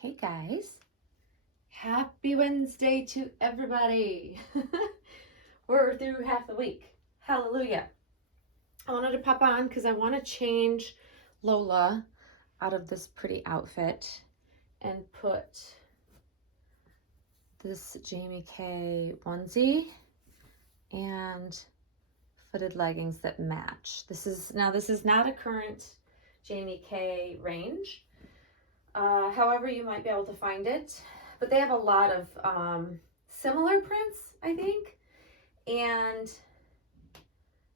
Hey guys, happy Wednesday to everybody. We're through half the week. Hallelujah. I wanted to pop on because I want to change Lola out of this pretty outfit and put this Jamie K onesie and footed leggings that match. This is not a current Jamie K range. However, you might be able to find it, but they have a lot of similar prints, I think. And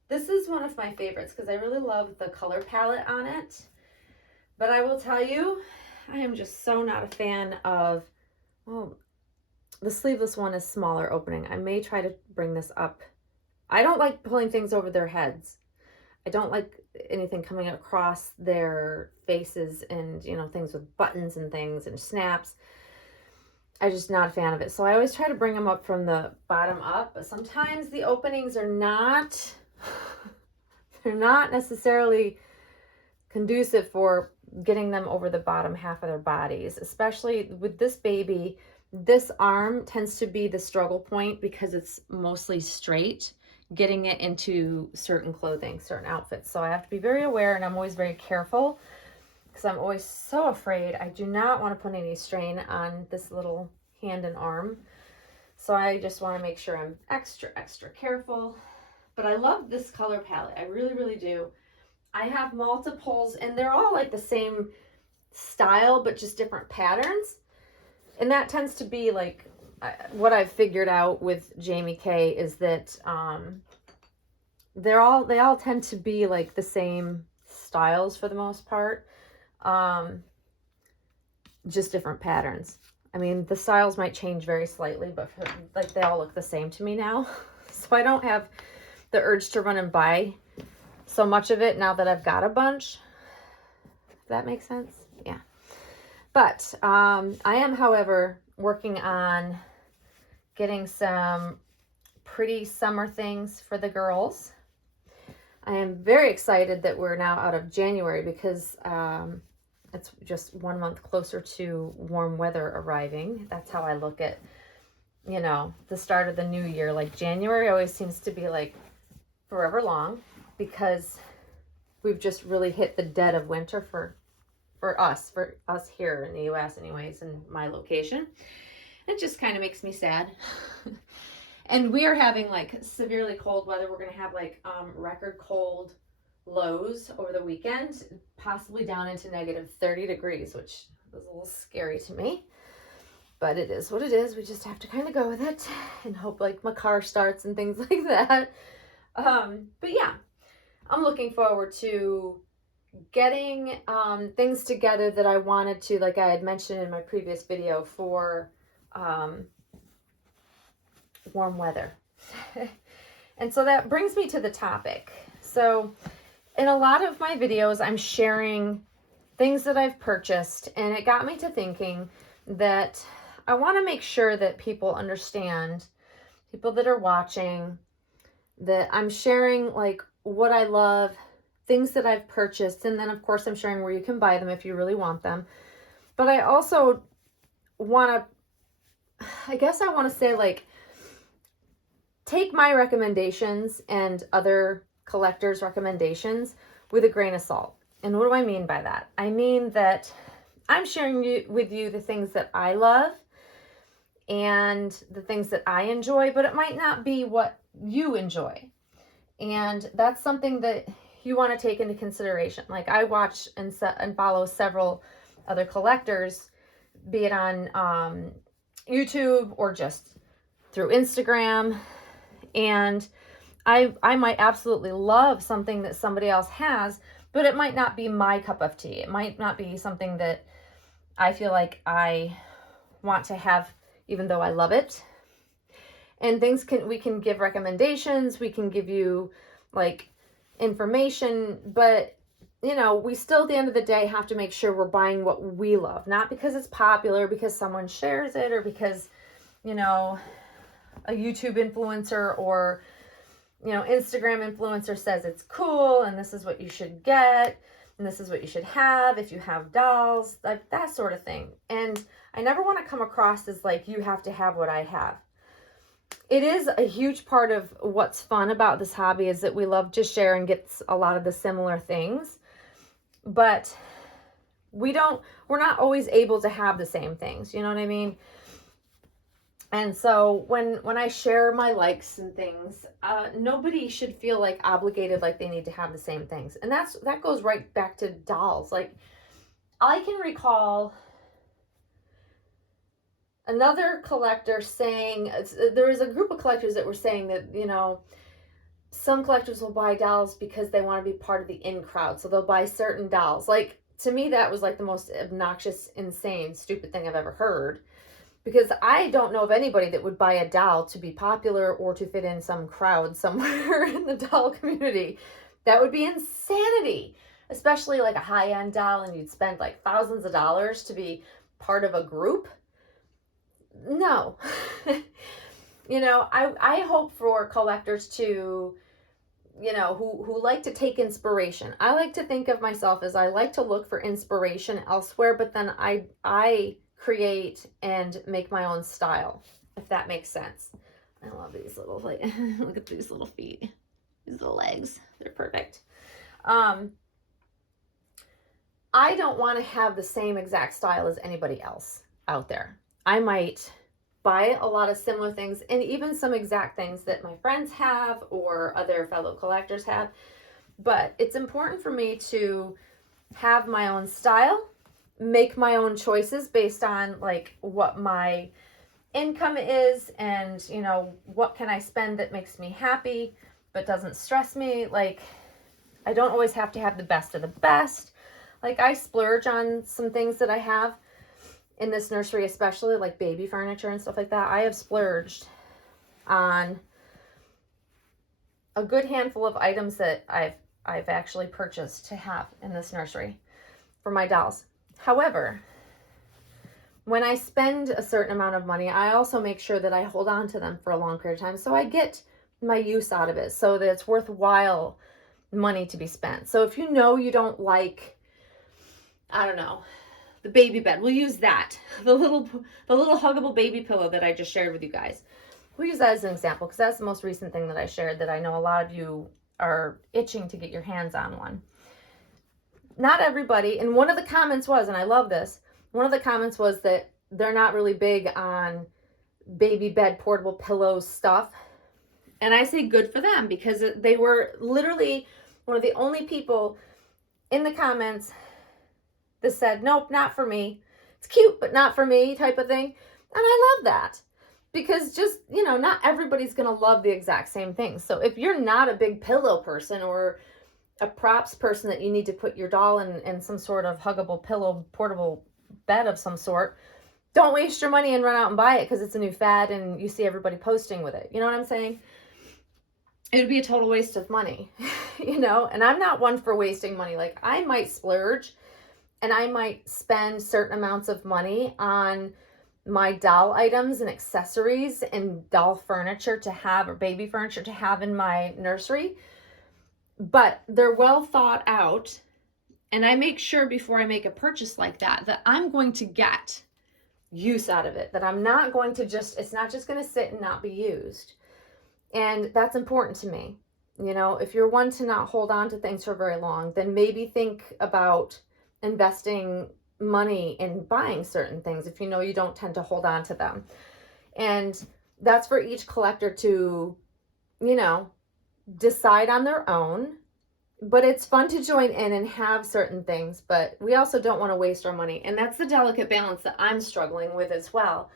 this is one of my favorites because I really love the color palette on it. But I will tell you, I am just so not a fan of, well, the sleeveless one is smaller opening. I may try to bring this up. I don't like pulling things over their heads. I don't like anything coming across their faces and, things with buttons and things and snaps. I'm just not a fan of it. So I always try to bring them up from the bottom up, but sometimes the openings are not, they're not necessarily conducive for getting them over the bottom half of their bodies, especially with this baby. This arm tends to be the struggle point because it's mostly straight, getting it into certain clothing, certain outfits. So I have to be very aware, and I'm always very careful because I'm always so afraid. I do not want to put any strain on this little hand and arm. So I just want to make sure I'm extra careful. But I love this color palette. I really, really do. I have multiples, and they're all like the same style, but just different patterns. And that tends to be like what I've figured out with Jamie K is that they all tend to be like the same styles for the most part, just different patterns. I mean, the styles might change very slightly, but like they all look the same to me now. So I don't have the urge to run and buy so much of it now that I've got a bunch. If that makes sense? Yeah. But I am, however, working on getting some pretty summer things for the girls. I am very excited that we're now out of January because it's just 1 month closer to warm weather arriving. That's how I look at, the start of the new year. Like January always seems to be like forever long because we've just really hit the dead of winter for us here in the US anyways, in my location. It just kind of makes me sad. And we are having like severely cold weather. We're going to have like record cold lows over the weekend, possibly down into negative 30 degrees, which was a little scary to me. But it is what it is. We just have to kind of go with it and hope like my car starts and things like that. But yeah, I'm looking forward to getting things together that I wanted to, like I had mentioned in my previous video, for warm weather. And so that brings me to the topic. So in a lot of my videos, I'm sharing things that I've purchased, and it got me to thinking that I want to make sure that people understand, people that are watching, that I'm sharing like what I love, things that I've purchased, and then of course I'm sharing where you can buy them if you really want them. But I also want to say, like, take my recommendations and other collectors' recommendations with a grain of salt. And what do I mean by that? I mean that I'm sharing with you the things that I love and the things that I enjoy, but it might not be what you enjoy. And that's something that you want to take into consideration. Like, I watch and follow several other collectors, be it on YouTube or just through Instagram. And I might absolutely love something that somebody else has, but it might not be my cup of tea. It might not be something that I feel like I want to have, even though I love it. And we can give recommendations, we can give you like information, but we still at the end of the day have to make sure we're buying what we love, not because it's popular, because someone shares it, or because a YouTube influencer or Instagram influencer says it's cool and this is what you should get and this is what you should have if you have dolls, like that sort of thing. And I never want to come across as like, you have to have what I have. It is a huge part of what's fun about this hobby is that we love to share and get a lot of the similar things, but we're not always able to have the same things. You know what I mean? And so when I share my likes and things, nobody should feel like obligated, like they need to have the same things. And that goes right back to dolls. Like, I can recall another collector saying, there was a group of collectors that were saying that, you know, some collectors will buy dolls because they want to be part of the in crowd. So they'll buy certain dolls. Like, to me, that was like the most obnoxious, insane, stupid thing I've ever heard. Because I don't know of anybody that would buy a doll to be popular or to fit in some crowd somewhere in the doll community. That would be insanity. Especially like a high-end doll, and you'd spend like thousands of dollars to be part of a group. No. You know, I hope for collectors to, you know, who like to take inspiration. I like to think of myself as I like to look for inspiration elsewhere, but then I create and make my own style, if that makes sense. I love these little, like, look at these little feet, these little legs, they're perfect. I don't want to have the same exact style as anybody else out there. I might buy a lot of similar things, and even some exact things that my friends have or other fellow collectors have, but it's important for me to have my own style, make my own choices based on like what my income is, and you know, what can I spend that makes me happy but doesn't stress me. Like, I don't always have to have the best of the best. Like, I splurge on some things that I have in this nursery, especially like baby furniture and stuff like that. I have splurged on a good handful of items that I've actually purchased to have in this nursery for my dolls. However, when I spend a certain amount of money, I also make sure that I hold on to them for a long period of time, so I get my use out of it, so that it's worthwhile money to be spent. So if you know you don't like, I don't know, the baby bed, we'll use that. The little huggable baby pillow that I just shared with you guys. We'll use that as an example because that's the most recent thing that I shared that I know a lot of you are itching to get your hands on one. Not everybody, and one of the comments was, and I love this, one of the comments was that they're not really big on baby bed portable pillows stuff. And I say good for them, because they were literally one of the only people in the comments that said, nope, not for me. It's cute, but not for me, type of thing. And I love that, because just, you know, not everybody's going to love the exact same thing. So if you're not a big pillow person or a props person that you need to put your doll in some sort of huggable pillow portable bed of some sort, don't waste your money and run out and buy it because it's a new fad and you see everybody posting with it. You know what I'm saying? It would be a total waste of money, you know? And I'm not one for wasting money. Like, I might splurge and I might spend certain amounts of money on my doll items and accessories and doll furniture to have, or baby furniture to have in my nursery. But they're well thought out, and I make sure before I make a purchase like that, that I'm going to get use out of it, that I'm not going to just, it's not just going to sit and not be used. And that's important to me. You know, if you're one to not hold on to things for very long, then maybe think about investing money in buying certain things if you know you don't tend to hold on to them. And that's for each collector to, you know, decide on their own. But it's fun to join in and have certain things, but we also don't want to waste our money. And that's the delicate balance that I'm struggling with as well,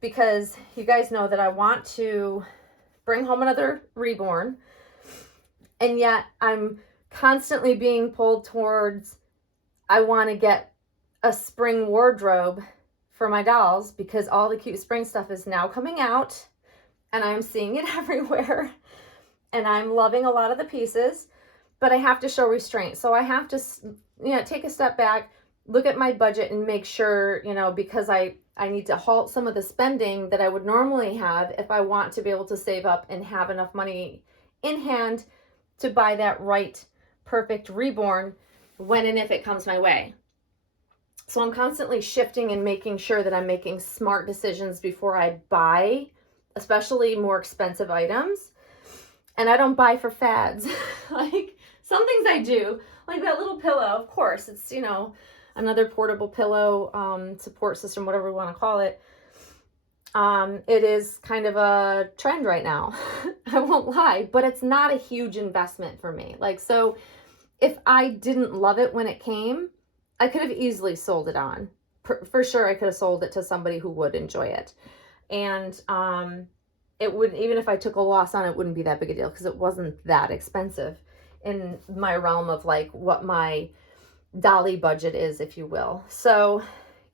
because you guys know that I want to bring home another reborn, and yet I'm constantly being pulled towards, I want to get a spring wardrobe for my dolls because all the cute spring stuff is now coming out and I'm seeing it everywhere and I'm loving a lot of the pieces. But I have to show restraint. So I have to, you know, take a step back, look at my budget and make sure, you know, because I need to halt some of the spending that I would normally have if I want to be able to save up and have enough money in hand to buy that right, perfect reborn when and if it comes my way. So I'm constantly shifting and making sure that I'm making smart decisions before I buy, especially more expensive items. And I don't buy for fads. Like some things I do, like that little pillow, of course, it's, you know, another portable pillow support system, whatever we want to call it. It is kind of a trend right now. I won't lie, but it's not a huge investment for me. Like, so if I didn't love it when it came, I could have easily sold it on. For sure, I could have sold it to somebody who would enjoy it. And it would, even if I took a loss on it, wouldn't be that big a deal because it wasn't that expensive in my realm of like what my dolly budget is, if you will. So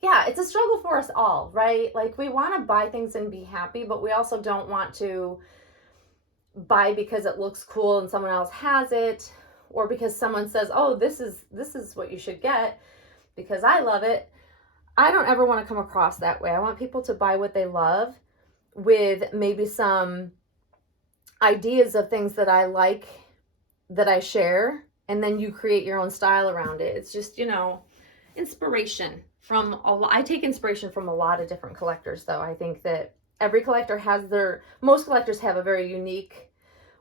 yeah, it's a struggle for us all, right? Like we want to buy things and be happy, but we also don't want to buy because it looks cool and someone else has it, or because someone says, oh, this is what you should get because I love it. I don't ever want to come across that way. I want people to buy what they love with maybe some ideas of things that I like, that I share, and then you create your own style around it. It's just, you know, inspiration from a lot. I take inspiration from a lot of different collectors, though. I think that every collector has most collectors have a very unique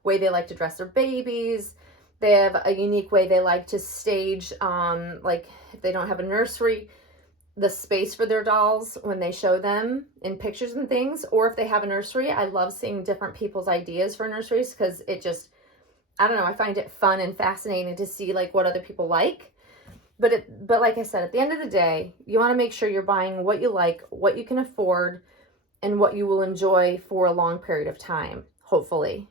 way they like to dress their babies. They have a unique way they like to stage, like if they don't have a nursery, the space for their dolls when they show them in pictures and things, or if they have a nursery. I love seeing different people's ideas for nurseries because it just, I don't know, I find it fun and fascinating to see like what other people like. But like I said, at the end of the day, you want to make sure you're buying what you like, what you can afford, and what you will enjoy for a long period of time, hopefully.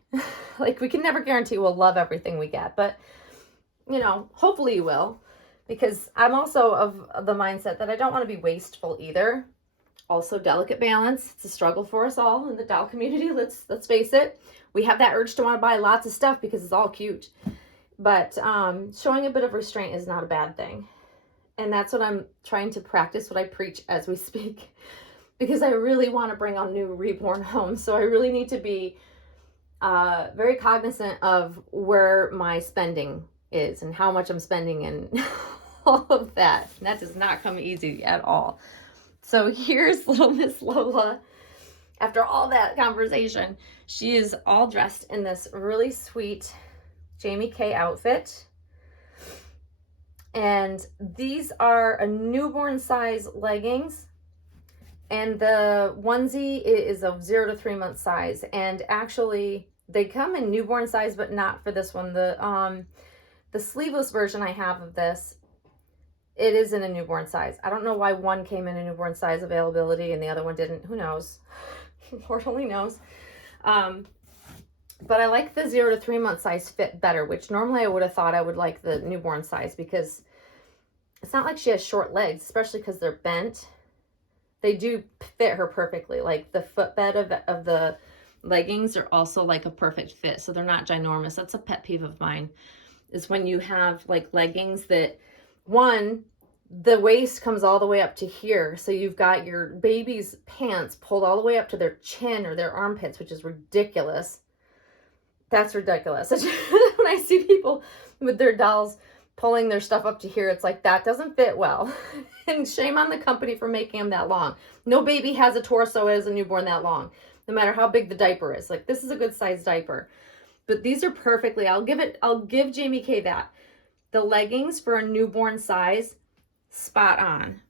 Like we can never guarantee we'll love everything we get, but you know, hopefully you will. Because I'm also of the mindset that I don't want to be wasteful either. Also, delicate balance. It's a struggle for us all in the doll community. Let's face it. We have that urge to want to buy lots of stuff because it's all cute. But showing a bit of restraint is not a bad thing. And that's what I'm trying to practice, what I preach as we speak. Because I really want to bring on new reborn homes. So I really need to be very cognizant of where my spending is and how much I'm spending and all of that. And that does not come easy at all. So here's little Miss Lola. After all that conversation, she is all dressed in this really sweet Jamie K outfit. And these are a newborn size leggings. And the onesie is a 0 to 3 month size. And actually, they come in newborn size, but not for this one. The sleeveless version I have of this, it is in a newborn size. I don't know why one came in a newborn size availability and the other one didn't. Who knows? Lord only knows. But I like the 0 to 3 month size fit better, which normally I would have thought I would like the newborn size because it's not like she has short legs, especially because they're bent. They do fit her perfectly. Like the footbed of the leggings are also like a perfect fit. So they're not ginormous. That's a pet peeve of mine, is when you have like leggings that, one, the waist comes all the way up to here. So you've got your baby's pants pulled all the way up to their chin or their armpits, which is ridiculous. That's ridiculous. When I see people with their dolls pulling their stuff up to here, it's like, that doesn't fit well. And shame on the company for making them that long. No baby has a torso as a newborn that long, no matter how big the diaper is. Like, this is a good size diaper. But these are perfectly, I'll give Jamie K that. The leggings for a newborn size, spot on.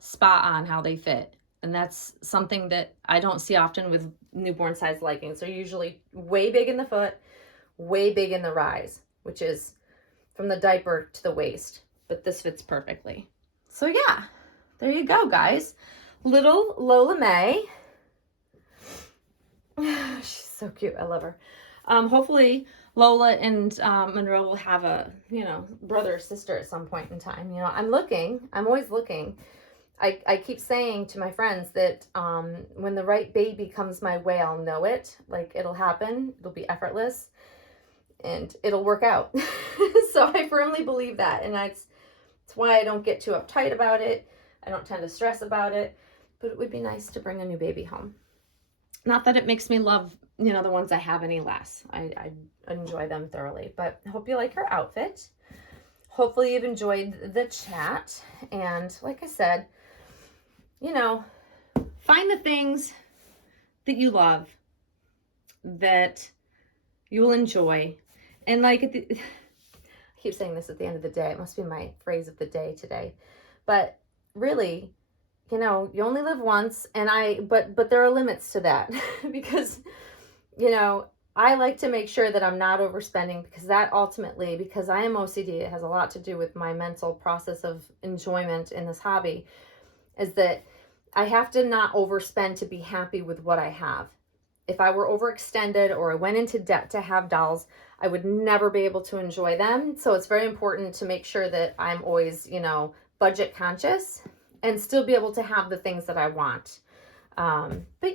Spot on how they fit. And that's something that I don't see often with newborn size leggings. They're usually way big in the foot, way big in the rise, which is from the diaper to the waist. But this fits perfectly. So yeah, there you go, guys. Little Lola May. She's so cute. I love her. Hopefully Lola and Monroe will have a, brother or sister at some point in time. I'm always looking. I keep saying to my friends that when the right baby comes my way, I'll know it. Like, it'll happen. It'll be effortless. And it'll work out. So I firmly believe that. And it's why I don't get too uptight about it. I don't tend to stress about it. But it would be nice to bring a new baby home. Not that it makes me love, the ones I have any less. I enjoy them thoroughly. But I hope you like her outfit. hopefully you've enjoyed the chat. And like I said, you know, find the things that you love, that you will enjoy. And like, I keep saying this at the end of the day. It must be my phrase of the day today. But really, you know, you only live once, and but there are limits to that because, you know, I like to make sure that I'm not overspending, because that ultimately, because I am OCD, it has a lot to do with my mental process of enjoyment in this hobby, is that I have to not overspend to be happy with what I have. If I were overextended or I went into debt to have dolls, I would never be able to enjoy them. So it's very important to make sure that I'm always, you know, budget conscious and still be able to have the things that I want. But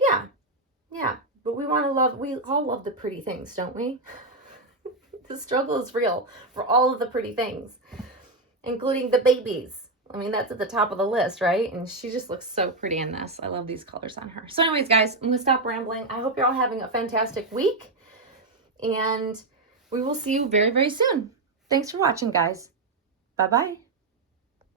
yeah. But we all love the pretty things, don't we? The struggle is real for all of the pretty things, including the babies. I mean, that's at the top of the list, right? And she just looks so pretty in this. I love these colors on her. So anyways, guys, I'm going to stop rambling. I hope you're all having a fantastic week, and we will see you very, very soon. Thanks for watching, guys. Bye-bye.